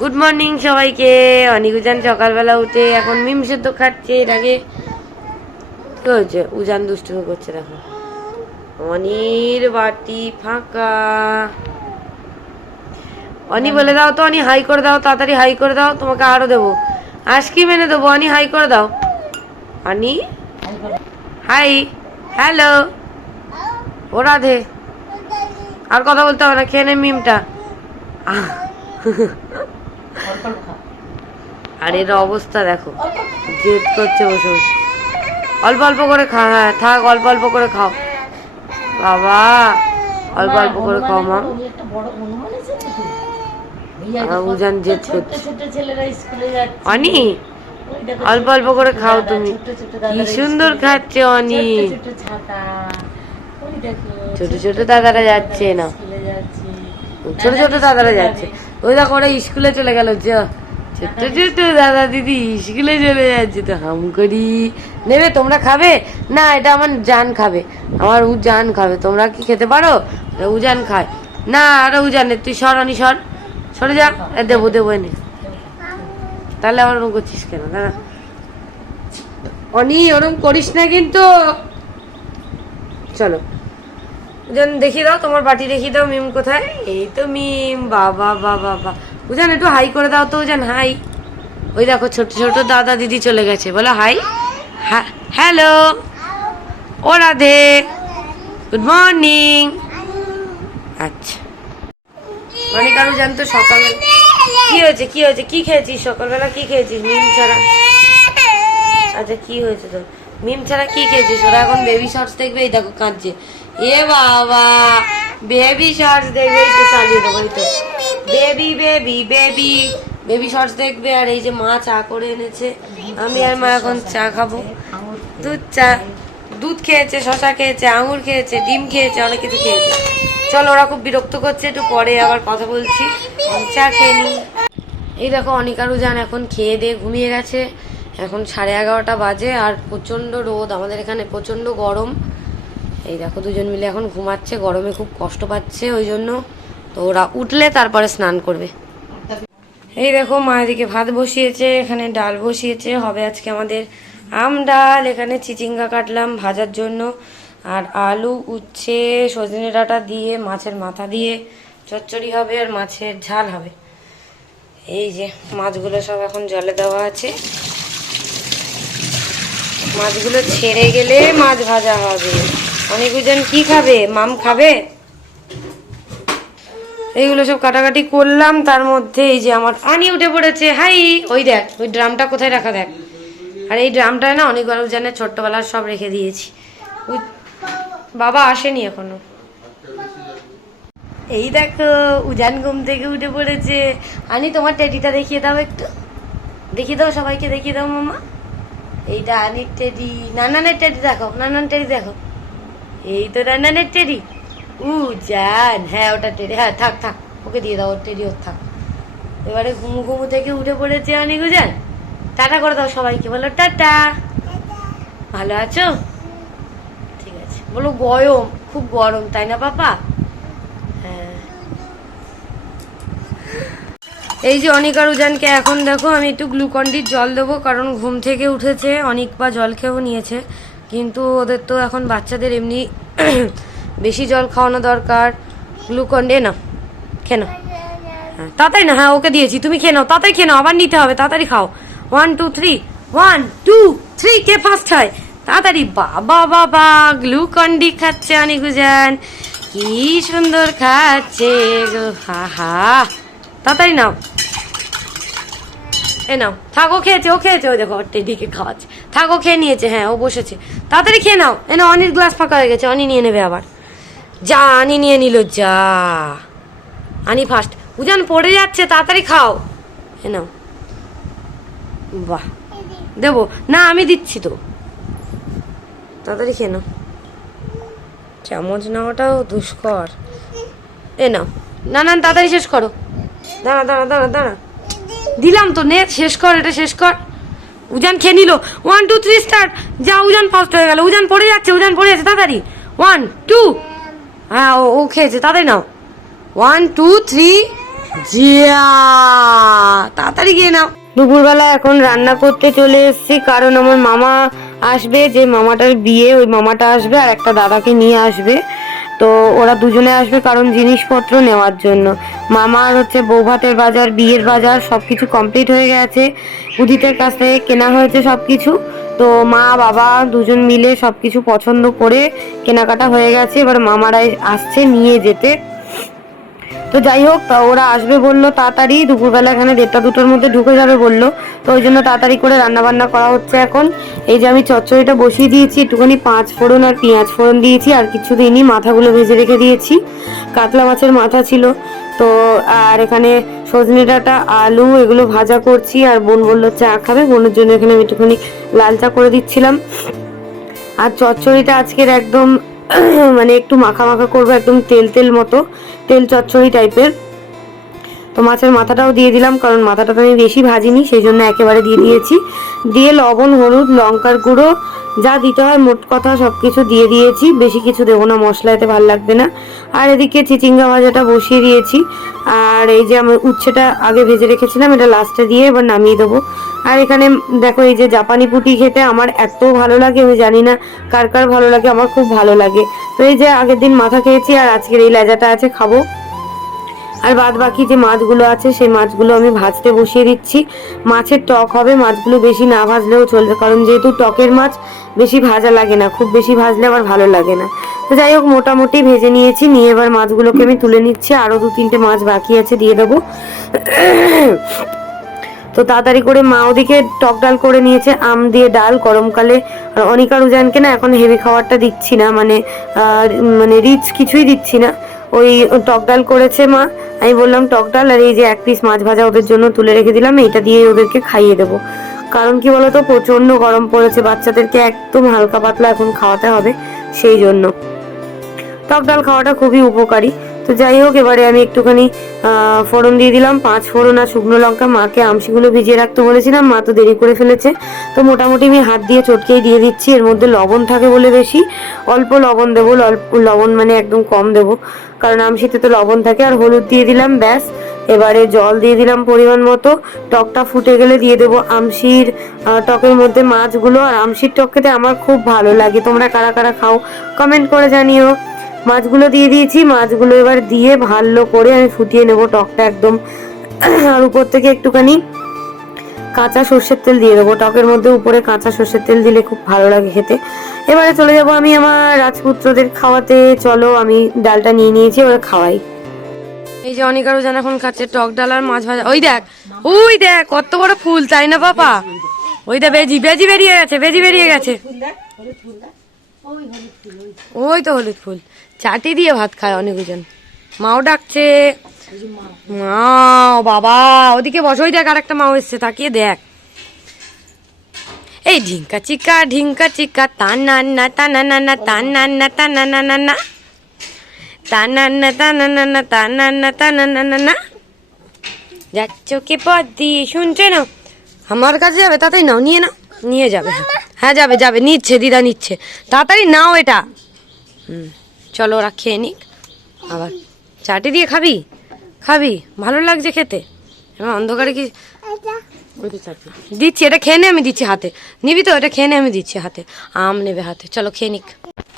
Good morning সবাইকে। অনিক উজান সকালবেলা উঠে এখন মিম সেদ্ধ খাচ্ছে এর আগে। কি হয়েছে? উজান দুষ্টুমি করছে দেখো। অনির বাটি ফাঁকা। অনি বলে দাও তো, অনি হাই করে দাও, তাড়াতাড়ি হাই করে দাও, তোমাকে আরও দেবো। আইসক্রিম এনে দেবো, অনি হাই করে দাও। অনি? Hi, hello. ও রাধে। আর কথা বলতে হবে না, খেয়ে নে মিমটা। আর এর অবস্থা দেখো জেদ করছে বসে বসে। অল্প অল্প করে খা হ্যাঁ থাক অল্প অল্প করে খাও। বাবা অল্প অল্প করে খাও মা। কত উজান জেদ করছে। অনি অল্প অল্প করে খাও তুমি। কি সুন্দর খাচ্ছে অনি। ছোট ছোট দাদারা যাচ্ছে না। ছোট ছোট দাদারা যাচ্ছে। ওই দেখো, ওরা স্কুলে চলে গেল, যে। ছোট ছোট দাদা দিদি, স্কুলে চলে যাচ্ছে তো হাম করি। নেবে, তোমরা খাবে? না, এটা আমার জান খাবে। আমার উ জান খাবে। তোমরা কি খেতে পারো? উজান খায়। না, আরে উজানের তুই সর অনি সর। সরে যা দেবো দেবো এনে। তাহলে আমার ওরকম করছিস কেন? দাঁড়া অনি ওরকম করিস না কিন্তু। চলো। উজান দেখিয়ে দাও, তোমার বাটি দেখিয়ে দাও, মিম কোথায়? এই তো মিম, বাবা বাবা বা উজান, একটু হাই করে দাও তো, উজান, হাই। ওই দেখো, ছোট ছোট দাদা দিদি চলে গেছে, বলো হাই। হ্যালো। ও রাধে। Good morning. আচ্ছা। মানে আরও জানতো সকালবেলা কি হয়েছে কি হয়েছে, কি খেয়েছিস? সকালবেলা কি খেয়েছিস, মিম ছাড়া? আচ্ছা কি হয়েছে তোর? মিম ছাড়া কি খেয়েছিস? ওরা এখন বেবি শর্টস দেখবে, এই দেখো কাঁদছে। এ বাবা বেবি শর্টস দেখবে এই তো চালিয়ে দেবো, এই তো। Baby baby baby baby shorts দেখবে, আর এই যে মা চা করে এনেছে। আমি আর মা এখন চা খাব। দুধ চা, দুধ খেয়েছে, শশা খেয়েছে, আঙুর খেয়েছে, ডিম খেয়েছে, অনেক কিছু খেয়েছে। চলো, ওরা খুব বিরক্ত করছে, একটু পরে আবার কথা বলছি। চা খেয়ে নি এই দেখো অনিকারু যান এখন খেয়ে দিয়ে ঘুমিয়ে গেছে। এখন সাড়ে এগারোটা বাজে আর প্রচণ্ড রোদ, আমাদের এখানে প্রচণ্ড গরম। এই দেখো দুজন মিলে এখন ঘুমাচ্ছে, গরমে খুব কষ্ট পাচ্ছে ওই জন্য। তো ওরা উঠলে তারপরে স্নান করবে। এই দেখো মা এদিকে ভাত বসিয়েছে, এখানে ডাল বসিয়েছে, হবে আজকে আমাদের আম ডাল, এখানে চিচিঙ্গা কাটলাম ভাজার জন্য। আর আলু উচ্ছে, সজনে ডাঁটা দিয়ে, মাছের মাথা দিয়ে চচ্চড়ি হবে আর মাছের ঝাল হবে। এই যে মাছগুলো সব এখন জলে দেওয়া আছে। মাছগুলো ছেড়ে গেলে মাছ ভাজা হবে। অনেকজন কি খাবে? মাম খাবে? এইগুলো সব কাটাকাটি করলাম, তার মধ্যে এই যে আমার আনি উঠে পড়েছে। হাই, ওই দেখ, ওই ড্রামটা কোথায় রাখা দেখ। আর এই ড্রামটায় না অনেক জানে ছোট্টবেলার সব রেখে দিয়েছি। বাবা আসেনি এখনও। এই দেখো, উজান ঘুম থেকে উঠে পড়েছে। আনি তোমার টেডিটা দেখিয়ে দাও একটু। দেখিয়ে দাও সবাইকে, দেখিয়ে দাও মামা। এইটা আনির টেডি, নানানের টেডি দেখো, নানান টেডি দেখো। এই তো নানানের টেডি। উ, জান হ্যাঁ ওটা টেডি। হ্যাঁ থাক থাক, ওকে দিয়ে দাও, ওর টেডি, ওর থাক। এবারে ঘুমু ঘুমু থেকে উঠে পড়েছে অনেক উজান টাটা করে দাও সবাইকে, বলো টাটা। ভালো আছো? ঠিক আছে। বলো গরম, খুব গরম, তাই না, পাপা? এই যে অনিকার উজানকে এখন দেখো, আমি একটু গ্লুকন্ডির জল দেবো, কারণ ঘুম থেকে উঠেছে, অনেক বা জল খেয়েও নিয়েছে। কিন্তু ওদের তো এখন বাচ্চাদের এমনি বেশি জল খাওয়ানো দরকার। গ্লুকন্ডি, না, খেয়ে নাও। হ্যাঁ না হ্যাঁ ওকে দিয়েছি, তুমি খেয়ে নাও, তাড়াতাড়ি খেয়ে নাও, আবার নিতে হবে, তাড়াতাড়ি খাও। One two three one two three কে ফার্স্ট হয়? তাড়াতাড়ি, বাবা বাবা, গ্লুকন্ডি খাচ্ছে অনেক উজান কি সুন্দর খাচ্ছে গো, হা হা। তাড়াতাড়ি নাও। এ নাও, থাকো, খেয়েছে, ও খেয়েছে, ওই দেখো টেডিকে খাওয়াচ্ছে। থাকো, খেয়ে নিয়েছে হ্যাঁ ও বসেছে। তাড়াতাড়ি খেয়ে নাও। এ নাও, অনির গ্লাস ফাঁকা হয়ে গেছে, অনি নিয়ে নেবে আবার। যা, আনি নিয়ে নিল, যা। আনি ফার্স্ট উজান পড়ে যাচ্ছে, তাড়াতাড়ি খাও। এ নাও। বাহ। দেবো। না, আমি দিচ্ছি তো। তাড়াতাড়ি খেয়ে নাও। চামচ নেওয়াটাও দুষ্কর। এ নাও। না না তাড়াতাড়ি শেষ করো। দাঁড়া দাঁড়া দাঁড়া দাঁড়া। দিলাম তো নে শেষ কর এটা শেষ কর। উজান খেয়ে নিল। ওয়ান টু থ্রি স্টার্ট যা উজান ফার্স্ট হয়ে গেল। উজান পড়ে যাচ্ছে উজান পড়ে যাচ্ছে তাড়াতাড়ি। ওয়ান টু হ্যাঁ ও ও খেয়েছে তাড়াতাড়ি নাও। One two three Jiya! তাড়াতাড়ি গিয়ে নাও। দুপুরবেলা এখন রান্না করতে চলে এসেছি কারণ আমার মামা আসবে যে মামাটার বিয়ে ওই মামাটা আসবে আর একটা দাদাকে নিয়ে আসবে। তো ওরা দুজনে আসবে কারণ জিনিসপত্র নেওয়ার জন্য। মামার হচ্ছে বৌভাতের বাজার, বিয়ের বাজার সব কিছু কমপ্লিট হয়ে গেছে। উদিতের কাছ থেকে কেনা হয়েছে সব কিছু তো মা, বাবা দুজন মিলে সব কিছু পছন্দ করে কেনাকাটা হয়ে গেছে। এবার মামারাই আসছে নিয়ে যেতে। তো যাই হোক ওরা আসবে বলল তাড়াতাড়ি, দুপুরবেলা এখানে দেড়টা দুটোর মধ্যে ঢুকে যাবে বলল। তো ওই জন্য তাড়াতাড়ি করে রান্না বান্না করা হচ্ছে এখন। এই যে আমি চচ্চড়িটা বসিয়ে দিয়েছি, একটুখানি পাঁচ ফোড়ন আর পেঁয়াজ ফোড়ন দিয়েছি, আর কিছু দিনই মাথাগুলো ভেজে রেখে দিয়েছি। কাতলা মাছের মাথা ছিল। তো, আর এখানে সজনে ডাঁটা, আলু, এগুলো ভাজা করছি, আর বোন বলল চা খাবে। বোনের জন্য এখানে আমি একটুখানি লাল চা করে দিচ্ছিলাম। আর চচ্চড়িটা আজকের একদম মানে একটু মাখা মাখা করব একদম তেল তেল মতো তেল চচ্চড়ি টাইপের তো মাছের মাথাটাও দিয়ে দিলাম, কারণ মাথাটা তো আমি বেশি ভাজিনি, সেই জন্য একেবারে দিয়ে দিয়েছি। দিয়ে লবণ, হলুদ, লঙ্কার গুঁড়ো, যা দিতে হয়, মোট কথা সব কিছু দিয়ে দিয়েছি। বেশি কিছু দেবো না, মশলা এতে ভালো লাগবে না। আর এদিকে চিচিঙ্গা ভাজাটা বসিয়ে দিয়েছি। আর এই যে আমি উচ্ছেটা আগে ভেজে রেখেছিলাম, এটা লাস্টে দিয়ে এবার নামিয়ে দেবো। আর এখানে দেখো, এই যে জাপানি পুটি খেতে আমার এত ভালো লাগে, আমি জানি না কার কার ভালো লাগে, আমার খুব ভালো লাগে। তো এই যে আগের দিন মাথা খেয়েছি, আর আজকের এই লেজাটা আছে, খাব। আর বাদ বাকি যে মাছগুলো আছে, সেই মাছগুলো আমি ভাজতে বসিয়ে দিচ্ছি। মাছের টক হবে, মাছগুলো বেশি না ভাজলেও চলবে, কারণ যেহেতু টকের মাছ, বেশি ভাজা লাগে না। খুব বেশি ভাজলে আবার ভালো লাগে না। তো যাই হোক, মোটামুটি ভেজে নিয়েছি, নিয়ে এবার মাছগুলোকে আমি তুলে নিচ্ছি। আরও দু তিনটে মাছ বাকি আছে, দিয়ে দেবো। তো তাড়াতাড়ি করে মা ওদিকে টক ডাল করে নিয়েছে, আম দিয়ে ডাল গরমকালে আর অনিকা রুজানকে না এখন হেভি খাবারটা দিচ্ছি না মানে মানে রিচ কিছুই দিচ্ছি না। ওই টক ডাল করেছে মা। আমি বললাম, টক ডাল আর এই যে এক পিস মাছ ভাজা ওদের জন্য তুলে রেখে দিলাম, এইটা দিয়ে ওদেরকে খাইয়ে দেবো। কারণ কি বলতো প্রচণ্ড গরম পড়েছে, বাচ্চাদেরকে একদম হালকা পাতলা এখন খাওয়াতে হবে সেই জন্য। টক ডাল খাওয়াটা খুবই উপকারী। তো যাই হোক, এবারে আমি একটুখানি ফোড়ন দিয়ে দিলাম, পাঁচ ফোড়ন আর শুকনো লঙ্কা। মাকে আমসিগুলো ভিজিয়ে রাখতে বলেছিলাম, মা তো দেরি করে ফেলেছে। তো মোটামুটি আমি হাত দিয়ে চটকেই দিয়ে দিচ্ছি, এর মধ্যে লবণ থাকে বলে বেশি। অল্প লবণ দেবো লবণ মানে একদম কম দেবো। কারণ আমশিতে তো লবণ থাকে আর হলুদ দিয়ে দিলাম, ব্যাস। এবারে জল দিয়ে দিলাম পরিমাণ মতো। টকটা ফুটে গেলে দিয়ে দেবো আমশির টকের মধ্যে মাছগুলো। আর আমশির টক খেতে আমার খুব ভালো লাগে। তোমরা কারা কারা খাও কমেন্ট করে জানিও। মাছগুলো দিয়ে দিয়েছি। মাছগুলো এবার দিয়ে ভালো করে আমি ফুটিয়ে নেব টকটা একদম। আর উপর থেকে একটুখানি কাঁচা সর্ষের তেল দিয়ে দেবো। টকের মধ্যে উপরে কাঁচা সর্ষের তেল দিলে খুব ভালো লাগে খেতে। এবারে চলে যাব আমি আমার রাজপুত্রদের খাওয়াতে। চলো আমি ডালটা নিয়ে নিয়েছি, ওরা খাওয়াই। এই যে অনিকা রোজান এখন খাচ্ছে টক ডাল আর মাছ ভাজা। ওই দেখ ওই দেখ, কত বড় ফুল, তাই না পাপা ওই দেখ, বেজি বেজি বেরিয়ে গেছে, বেজি বেরিয়ে গেছে। ওই তো হলুদ ফুল। চাটি দিয়ে ভাত খায় অনেকজন। মাও ডাকছে। মা বাবা, ওদিকে বসো দেখ আর একটা মাও এসছে, তাকিয়ে দেখ। এই ঢিঙ্কা চিকা ঢিঙ্কা চিকা, তা না না, তা না না না, তা না না, তা না না না না। তা না না, তা না না না, তা না না, তা না না না না। যাচ্ছ কে পথ দিয়ে শুনছে না, আমার কাছে যাবে, তাড়াতাড়ি নাও, নিয়ে নাও, নিয়ে যাবে। হ্যাঁ যাবে যাবে, নিচ্ছে, দিদা নিচ্ছে। তাড়াতাড়ি নাও এটা। হুম, চলো, ওরা খেয়ে নিক। আবার চাটি দিয়ে খাবি? খাবি ভালো লাগছে খেতে? এবার অন্ধকারে কি চাটি দিচ্ছি এটা খেয়ে নে আমি দিচ্ছি হাতে। নিবি তো এটা খেয়ে নে আমি দিচ্ছি হাতে। আম নেবে হাতে। চলো খেয়ে নিক।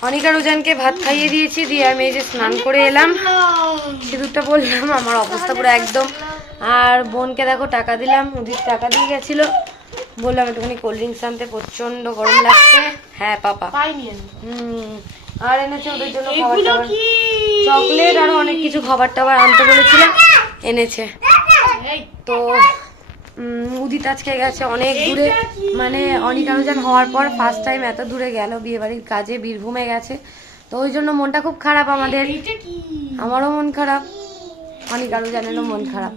অনিকা রুজানকে ভাত খাইয়ে দিয়েছি দিয়ে আমি এই যে স্নান করে এলাম। সিঁদুরটা বললাম আমার অবস্থা পুরো একদম। আর বোনকে দেখো টাকা দিলাম উদিত টাকা দিয়ে গেছিল। বললাম একটুখানি কোল্ড ড্রিঙ্কস আনতে প্রচণ্ড গরম লাগছে। হ্যাঁ পাপা। হুম। আর এনেছে ওদের জন্য খাবার চকলেট আরও অনেক কিছু খাবার টাবার আনতে বলেছিলাম এনেছে। তো উদিত আজকে গেছে অনেক দূরে। মানে অনেক আলোচন হওয়ার পর ফার্স্ট টাইম এত দূরে গেল বিয়ে বাড়ির কাজে বীরভূমে গেছে। তো ওই জন্য মনটা খুব খারাপ আমাদের। আমারও মন খারাপ। অনেক আরও জানেনও মন খারাপ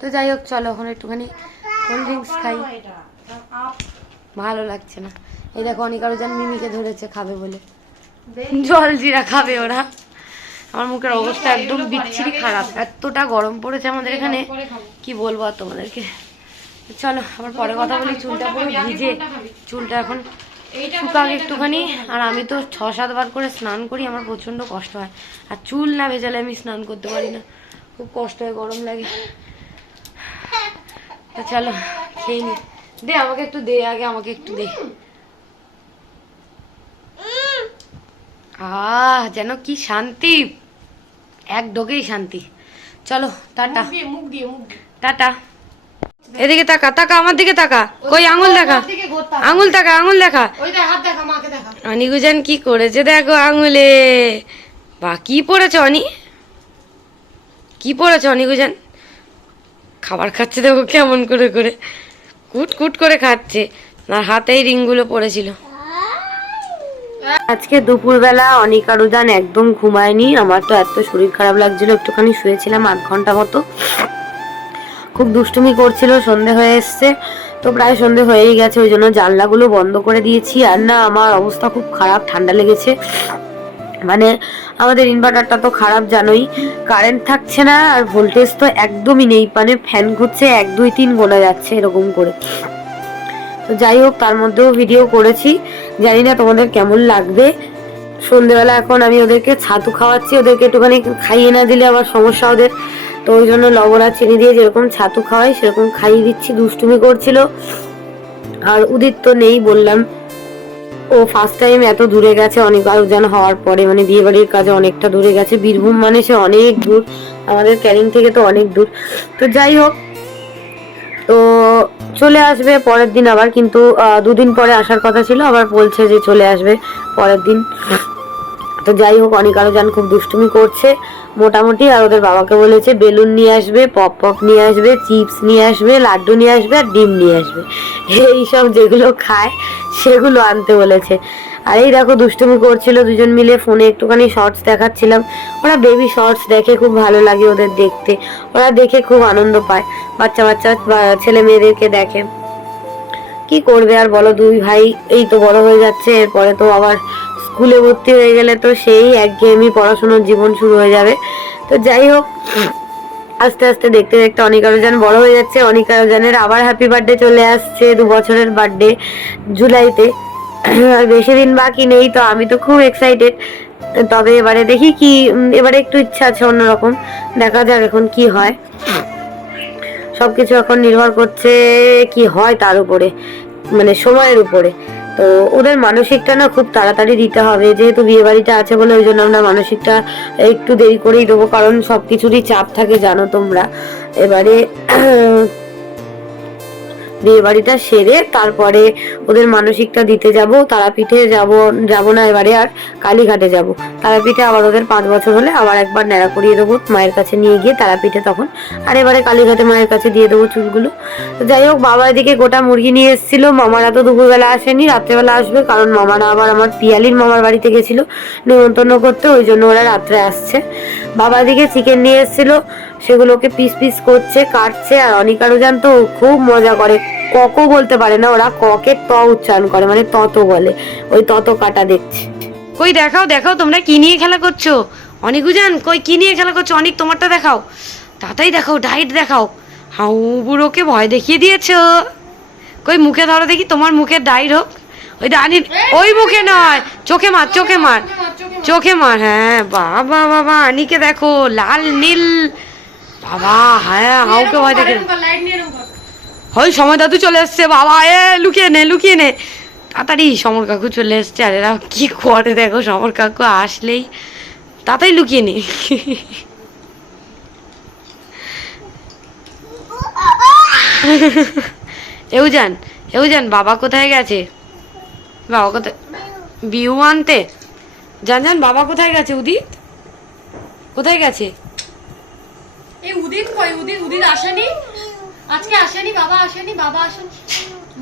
তো যাই হোক চলো এখন একটুখানি কোল্ড ড্রিঙ্কস খাই। ভালো লাগছে না। এই দেখো অনেক জান মিমিকে ধরেছে, খাবে বলে। জল জিরা খাবে ওরা। আমার মুখের অবস্থা একদম বিচ্ছিরি খারাপ। এতটা গরম পড়েছে আমাদের এখানে, কি বলব আর তোমাদেরকে? চলো, আবার পরে কথা বলি, চুলটা পুরো ভিজে। চুলটা এখন শুকাক একটুখানি, আর আমি তো ছ সাতবার করে স্নান করি, আমার প্রচণ্ড কষ্ট হয়। আর চুল না ভেজালে আমি স্নান করতে পারি না। খুব কষ্ট হয়, গরম লাগে। চলো, খেয়ে নি। দে, আমাকে একটু দে, আগে আমাকে একটু দে। আহ যেন কি শান্তি। এক ডোকেই শান্তি। চলো টাটা। টাটা। এদিকে তাকা তাকা আমার দিকে তাকা। কই আঙুল দেখা? আঙুল তাকা। আঙুল দেখা অনি অনিগুজান কি করেছে দেখো আঙুলে। বা কি পড়েছে অনি? কি পড়েছে অনিগুজান? খাবার খাচ্ছে দেখো কেমন করে করে। কুট কুট করে খাচ্ছে। আর হাতেই রিংগুলো পড়েছিল। আজকে দুপুরবেলা অনিকা রুদান একদম ঘুমায়নি। আমার তো এত শরীর খারাপ লাগছিল, একটুখানি শুয়েছিলাম আধ ঘণ্টা মতো। খুব দুষ্টুমি করছিল, সন্ধে হয়ে এসছে। তো প্রায় সন্ধে হয়েই গেছে, ওই জন্য জানলাগুলো বন্ধ করে দিয়েছি। আর না, আমার অবস্থা খুব খারাপ, ঠান্ডা লেগেছে। মানে আমাদের ইনভার্টারটা তো খারাপ জানোই। কারেন্ট থাকছে না, আর ভোল্টেজ তো একদমই নেই। মানে ফ্যান ঘুরছে এক, দুই, তিন গোনা যাচ্ছে এরকম করে। তো যাই হোক, তার মধ্যেও ভিডিও করেছি। জানি না তোমাদের কেমন লাগবে। সন্ধেবেলা এখন আমি ওদেরকে ছাতু খাওয়াচ্ছি, ওদেরকে একটুখানি খাইয়ে না দিলে আবার সমস্যা ওদের। তো ওই জন্য লবণ আর চিনি দিয়ে যেরকম ছাতু খাওয়াই, সেরকম খাইয়ে দিচ্ছি, দুষ্টুমি করছিল। আর উদিত তো নেই বললাম। ও ফার্স্ট টাইম এত দূরে গেছে অনেক আয়োজন হওয়ার পরে মানে বিয়ে বাড়ির কাজে অনেকটা দূরে গেছে। বীরভূম মানে সে অনেক দূর, আমাদের ক্যারিং থেকে তো অনেক দূর। তো যাই হোক, তো চলে আসবে পরের দিন আবার, কিন্তু দুদিন পরে আসার কথা ছিল, আবার বলছে যে চলে আসবে পরের দিন। তো যাই হোক, অনেক আরও যান খুব দুষ্টুমি করছে মোটামুটি, আর ওদের বাবাকে বলেছে বেলুন নিয়ে আসবে, পপ পপ নিয়ে আসবে, চিপস নিয়ে আসবে, লাড্ডু নিয়ে আসবে, আর ডিম নিয়ে আসবে। এইসব যেগুলো খায়, সেগুলো আনতে বলেছে। আর এই দেখো দুষ্টুমি করছিল, দুজন মিলে ফোনে একটুখানি শর্টস দেখাচ্ছিলাম। ওরা বেবি শর্টস দেখে খুব ভালো লাগে ওদের দেখতে। ওরা দেখে খুব আনন্দ পায়। বাচ্চা বাচ্চা ছেলে মেয়েদেরকে দেখে। কি করবে আর বলো, দুই ভাই এই তো বড় হয়ে যাচ্ছে, এরপরে তো আবার স্কুলে ভর্তি হয়ে গেলে তো সেই একঘেয়েমি পড়াশোনার জীবন শুরু হয়ে যাবে। তো যাই হোক, আস্তে আস্তে দেখতে দেখতে অনেক আরও জন বড় হয়ে যাচ্ছে। অনেক আরও জনের আবার হ্যাপি বার্থডে চলে আসছে, দু বছরের বার্থডে জুলাইতে। বেশি দিন বাকি নেই, তো আমি তো খুব এক্সাইটেড তবে এবারে দেখি কি এবারে একটু ইচ্ছা আছে অন্যরকম। দেখা যাক এখন কি হয়। সবকিছু এখন নির্ভর করছে কি হয় তার উপরে মানে সময়ের উপরে। তো ওদের মানসিকটা না খুব তাড়াতাড়ি দিতে হবে। যেহেতু বিয়ে বাড়িটা আছে বলে ওই জন্য আমরা মানসিকটা একটু দেরি করেই দেবো, কারণ সব কিছুরই চাপ থাকে, জানো তোমরা। এবারে বিয়ে বাড়িটা সেরে তারপরে ওদের মানসিকটা দিতে যাব, তারাপীঠে যাব যাব না এবারে আর কালীঘাটে যাব। তারাপীঠে আবার ওদের পাঁচ বছর হলে আবার একবার ন্যাড়া করিয়ে দেবো, মায়ের কাছে নিয়ে গিয়ে তারাপীঠে তখন আর এবারে কালীঘাটে মায়ের কাছে দিয়ে দেবো চুলগুলো। যাই হোক, বাবা এদিকে গোটা মুরগি নিয়ে এসেছিল, মামারা তো দুপুরবেলা আসেনি, রাত্রেবেলা আসবে কারণ মামারা আবার আমার পিয়ালির মামার বাড়িতে গেছিল নিমন্ত্রণ করতে, ওই জন্য ওরা রাত্রে আসছে। বাবা দিকে চিকেন নিয়ে এসেছিল সেগুলোকে পিস পিস করছে, কাটছে, আর অনিকারও জান তো খুব মজা করে। কক বলতে পারে না, ওরা ককে ত উচ্চারণ করে মানে তত বলে। ওই তত কাটা দেখছে। কই দেখাও দেখাও, তোমরা কি নিয়ে খেলা করছ? অনেক উজান কই কি নিয়ে খেলা করছ? অনেক, তোমারটা দেখাও। তাড়াতাড়ি দেখাও, ডাইট দেখাও। হাউ বুড়োকে ভয় দেখিয়ে দিয়েছ। কই মুখে ধরো দেখি, তোমার মুখের ডাইট হোক। ওই দানি, ওই মুখে নয়, চোখে মার চোখে মার। চোখে মার হ্যাঁ বাবা বাবা, আনিকে দেখো, লাল, নীল। বাবা হ্যাঁ হাউকে ভয় দেখে। ওই সময় দাদু চলে এসছে বাবা এ লুকিয়ে নে লুকিয়ে নে। তাড়াতাড়ি সমর কাকু চলে এসছে আর এরা কি করে দেখো সমর কাকু আসলেই। তাড়াতাড়ি লুকিয়ে নে। এউজান এউজান বাবা কোথায় গেছে? বাবা কোথায়? বিউ আনতে? জান জান বাবা কোথায় গেছে উদিত? কোথায় গেছে? এই উদিন কই? উদিন উদিন আসেনি? আজকে আসেনি বাবা আসেনি বাবা আসেনি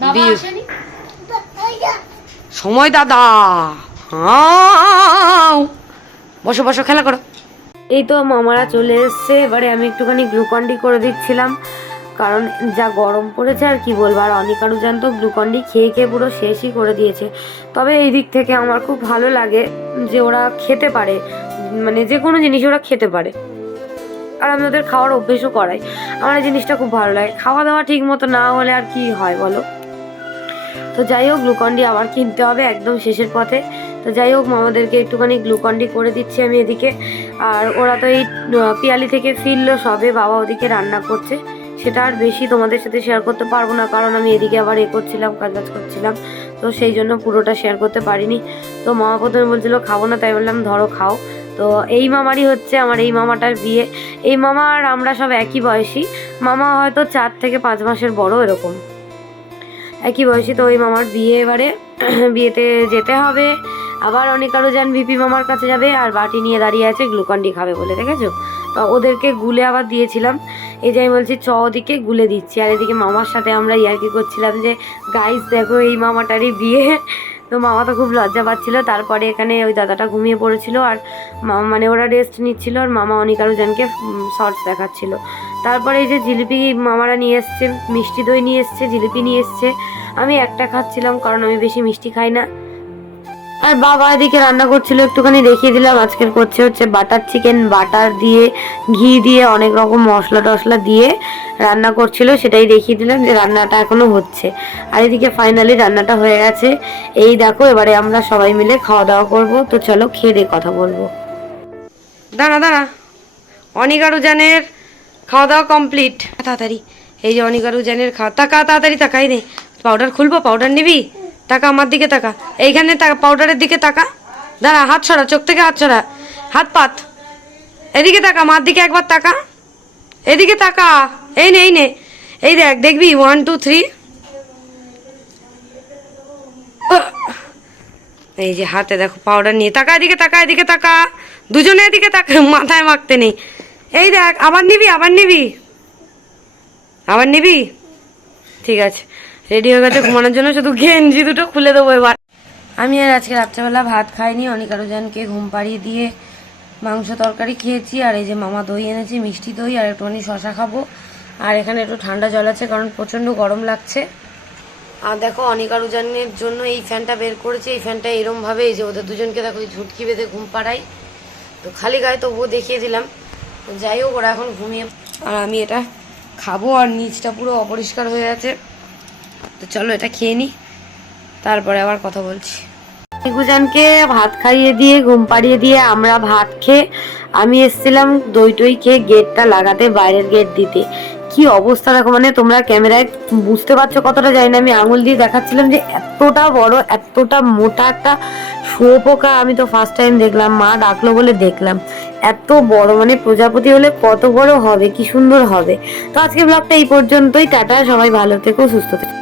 বাবা আসেনি। সময় দাদা। হাও। বসো বসো খেলা করো। এই তো মামারা চলে এসছে। এবারে আমি একটুখানি গ্লুকন্ডি করে দিচ্ছিলাম। কারণ যা গরম পড়েছে আর কি বলব আর অনিকারু জান তো গ্লুকন্ডি খেয়ে খেয়ে পুরো শেষই করে দিয়েছে। তবে এই দিক থেকে আমার খুব ভালো লাগে যে ওরা খেতে পারে। মানে যে কোনো জিনিস ওরা খেতে পারে। আর আমি ওদের খাওয়ার অভ্যেসও করাই। আমার এই জিনিসটা খুব ভালো লাগে। খাওয়া দাওয়া ঠিক মতো না হলে আর কি হয় বলো? তো যাই হোক, গ্লুকন্ডি আবার কিনতে হবে একদম শেষের পথে। তো যাই হোক, মামাদেরকে একটুখানি গ্লুকন্ডি করে দিচ্ছি আমি এদিকে। আর ওরা তো এই পিয়ালি থেকে ফিরলো সবে, বাবা ওদিকে রান্না করছে। সেটা আর বেশি তোমাদের সাথে শেয়ার করতে পারব না, কারণ আমি এদিকে আবার এ করছিলাম কাজ করছিলাম। তো সেই জন্য পুরোটা শেয়ার করতে পারিনি। তো মামা প্রথমে বলছিল, খাব না। তাই বললাম, ধরো, খাও। তো এই মামারই হচ্ছে আমার, এই মামাটার বিয়ে। এই মামা আর আমরা সব একই বয়সী। মামা হয়তো চার থেকে পাঁচ মাসের বড় এরকম। একই বয়সী, তো ওই মামার বিয়ে এবারে বিয়েতে যেতে হবে। আবার অনেক আরও যান ভিপি মামার কাছে যাবে আর বাটি নিয়ে দাঁড়িয়ে আছে গ্লুকন্ডি খাবে বলে, দেখেছ? তো ওদেরকে গুলে আবার দিয়েছিলাম। এই যে আমি বলছি, চ ওদিকে গুলে দিচ্ছি। আর এদিকে মামার সাথে আমরা ইয়ার্কি করছিলাম যে গাইস দেখো এই মামাটারই বিয়ে। তো মামা তো খুব লজ্জা পাচ্ছিলো। তারপরে এখানে ওই দাদাটা ঘুমিয়ে পড়েছিল আর মানে ওরা রেস্ট নিচ্ছিল আর মামা অনেক আরও জনকে শর্টস দেখাচ্ছিল। তারপরে এই যে জিলিপি মামারা নিয়ে এসছে, মিষ্টি দই নিয়ে এসছে, জিলিপি নিয়ে এসছে। আমি একটা খাচ্ছিলাম কারণ আমি বেশি মিষ্টি খাই না। আর বাবা এদিকে রান্না করছিল, একটুখানি দেখিয়ে দিলাম। আজকের করছে হচ্ছে বাটার চিকেন, বাটার দিয়ে, ঘি দিয়ে, অনেক রকম মশলা টশলা দিয়ে রান্না করছিল, সেটাই দেখিয়ে দিলাম যে রান্নাটা এখনও হচ্ছে। আর এদিকে ফাইনালি রান্নাটা হয়ে গেছে। এই দেখো, এবারে আমরা সবাই মিলে খাওয়া দাওয়া করব। তো চলো, খেয়ে দিয়ে কথা বলব। দাঁড়া দাঁড়া। অনিকার উজানের খাওয়া দাওয়া কমপ্লিট তাড়াতাড়ি। এই যে অনিকার উজানের খাওয়া তাকা, তাড়াতাড়ি তাকাই নে পাউডার খুলবো পাউডার নিবি? টাকা আমার দিকে তাকা। এইখানে তাকা পাউডারের দিকে তাকা। দাঁড়া, হাত ছড়া চোখ থেকে হাত ছড়া হাত পাত। এদিকে তাকা, মার দিকে একবার তাকা। এদিকে তাকা। এই নে এই নে। এই দেখ, দেখবি? ওয়ান টু থ্রি এই যে হাতে দেখো পাউডার নিয়ে তাকা, এদিকে তাকা এদিকে তাকা। দুজনে এদিকে তাকা, মাথায় মাখতে নেই। এই দেখ, আবার নিবি আবার নিবি। আবার নিবি? ঠিক আছে। রেডি হয়ে গেছে ঘুমানোর জন্য, শুধু গেঞ্জি দুটো খুলে দেবো এবার। আমি আর আজকে রাত্রেবেলা ভাত খাইনি, অনেক আরও জনকে ঘুম পাড়িয়ে দিয়ে মাংস তরকারি খেয়েছি, আর এই যে মামা দই এনেছি, মিষ্টি দই, আর একটুখানি শশা খাব। আর এখানে একটু ঠান্ডা জল আছে, কারণ প্রচণ্ড গরম লাগছে। আর দেখো, অনিকা রুজানের জন্য এই ফ্যানটা বের করেছে, এই ফ্যানটা এরম ভাবে এই যে ওদের দুজনকে দেখো ঝুটকি বেঁধে ঘুম পাড়াই তো খালি গায়ে তবুও দেখিয়ে দিলাম। যাই হোক, ওরা এখন ঘুমিয়ে আর আমি এটা খাব, আর নিচটা পুরো অপরিষ্কার হয়ে আছে তো চলো, এটা খেয়ে নিই তারপরে আবার কথা বলছি। গুজানকে ভাত খাইয়ে দিয়ে, ঘুম পাড়িয়ে দিয়ে আমরা ভাত খেয়ে, আমি এসেছিলাম দই টই খেয়ে গেটটা লাগাতে, বাইরের গেট দিতে। কি অবস্থা দেখো মানে তোমরা ক্যামেরায় বুঝতে পারছ কতটা জানি না। আমি আঙুল দিয়ে দেখাচ্ছিলাম যে এতটা বড়, এতটা মোটা একটা শুয়োপোকা। আমি তো ফার্স্ট টাইম দেখলাম, মা ডাকলো বলে দেখলাম। এত বড় মানে প্রজাপতি হলে কত বড় হবে, কি সুন্দর হবে। তো আজকে ব্লগটা এই পর্যন্তই, টাটা, সবাই ভালো থেকো, সুস্থ থেকো।